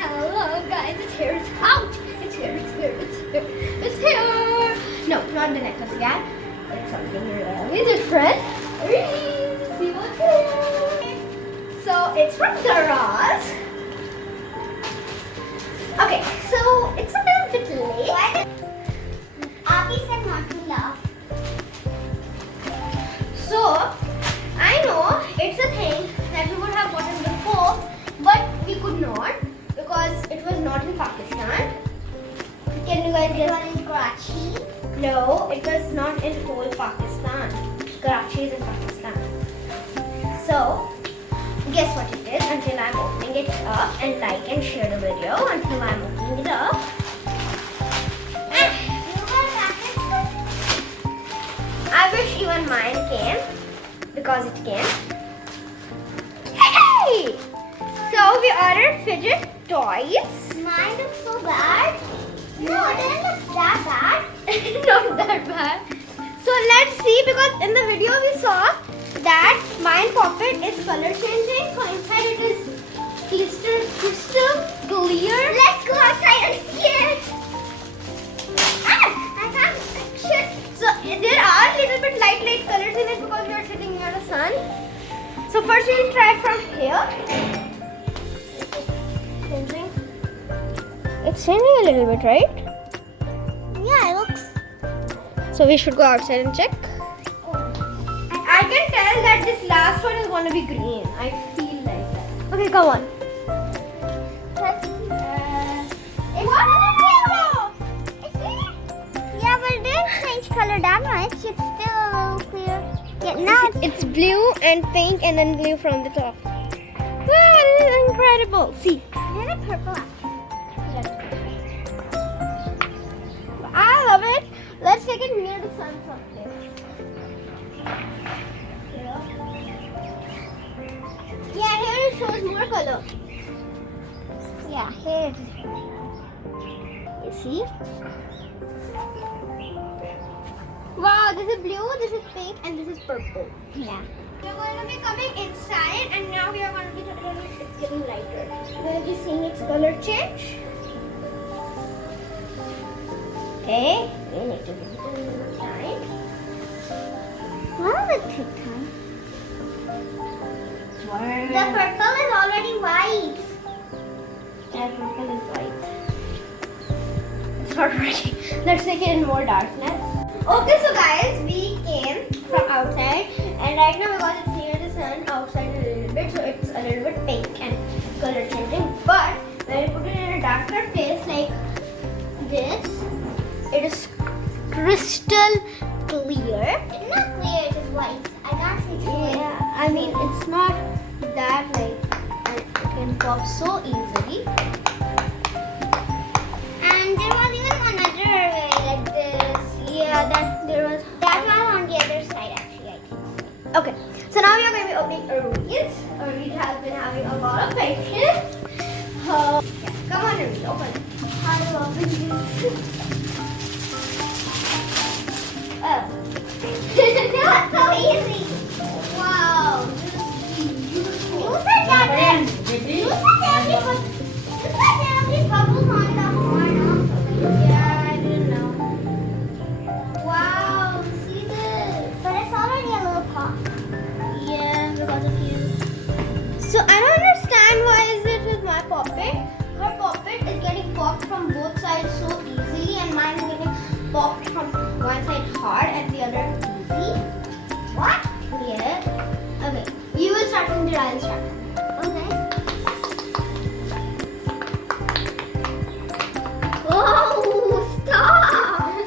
Hello guys, it's here, it's out! It's here, it's here, it's here, it's here! No, not the necklace yet. It's something really different. See what's here. So it's from Daraz. Okay, so it's a little bit late. Abby said not to laugh. So I know it's a thing that we would have gotten before, but we could not because it was not in Pakistan. Can you guys guess? It was in Karachi. No, it was not in whole Pakistan. Karachi is in Pakistan. So, guess what it is until I'm opening it up, and like and share the video until I'm opening it up. I wish even mine came because it came. Hey! So we ordered fidget toys. Mine looks so bad. No, it doesn't look that bad. Not that bad. So let's see, because in the video we saw that mine poppet is color changing. So inside it is crystal clear. Let's go outside and see it. I can't. Shit. So there are little bit light colors in it because we are sitting near the sun. So first we will try from here. Changing. It's changing a little bit, right? Yeah, it looks. So we should go outside and check. I can tell that this last one is going to be green. I feel like that. Okay, come on. Yeah, but it didn't change color that much. It's still a little clear. Yeah, now It's blue and pink and then blue from the top. Wow, this is incredible. See. There's a purple after. I love it. Let's take it near the sun someday. Yeah, here it shows more color. Yeah, here it is. You see? Wow, this is blue, this is pink, and this is purple. Yeah. We're going to be coming inside, and now we are going to be it's getting lighter. We're going to be seeing its color change. Okay, we need to give it a little time. Well, it took time. Wow. The purple is already white. Yeah, purple is white. It's not ready. Let's make it in more darkness. Okay, so guys, we came from outside, and right now because it's near the sun, outside a little bit, so it's a little bit pink and color changing. But when you put it in a darker place like this, it is crystal clear. It's not clear, it is white. I can't see it. Yeah, I mean it's not that it can pop so easily. And there was even another way like this. Yeah, that That one on the other side actually, I think. Okay, so now we are going to be opening Arvi's. Arvi has been having a lot of patience. Yeah, come on, Arvi, open it. How do I open this? Oh. That was so easy. Wow, this is beautiful. You said that there will be bubbles on the horn also. Yeah, I didn't know. Wow, see this? But it's already a little pop. Yeah, because of you. So I don't understand why is it with my poppet. Her poppet is getting popped from both sides so easily, and mine is getting popped from one side hard and the other easy. What? Yeah. Okay. You will start from the I'll start. Okay. Oh, stop!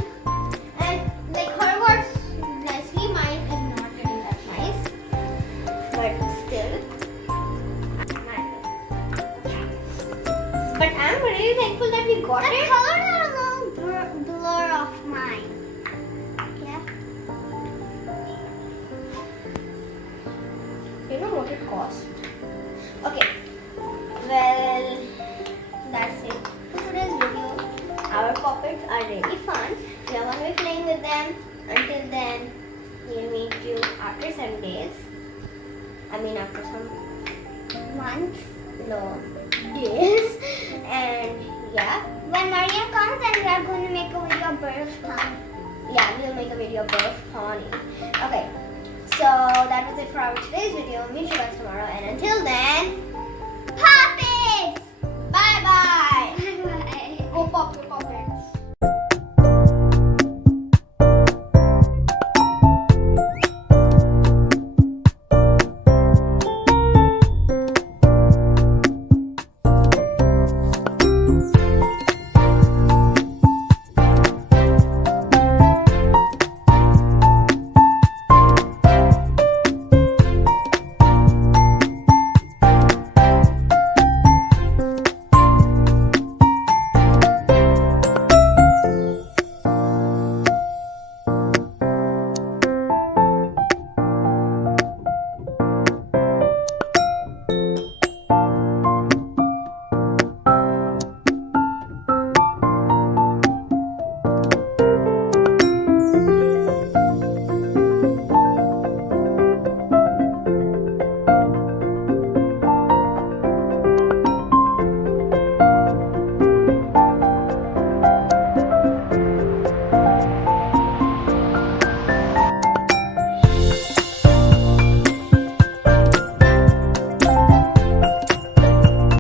And like her works nicely, mine is not getting that nice. But still. But I'm really thankful that we got The it. colors are a little blur off mine. Yeah. You know what it cost? Okay. Well, that's it for today's video. Our puppets are really fun. We are going to be playing with them. Until then, we'll meet you after some days. I mean after some Months. no days. Yeah? When Mariam comes, then we are going to make a video of birth time. Yeah, we'll make a video of birth pony. Okay, so that was it for our today's video. Meet you guys tomorrow, and until then,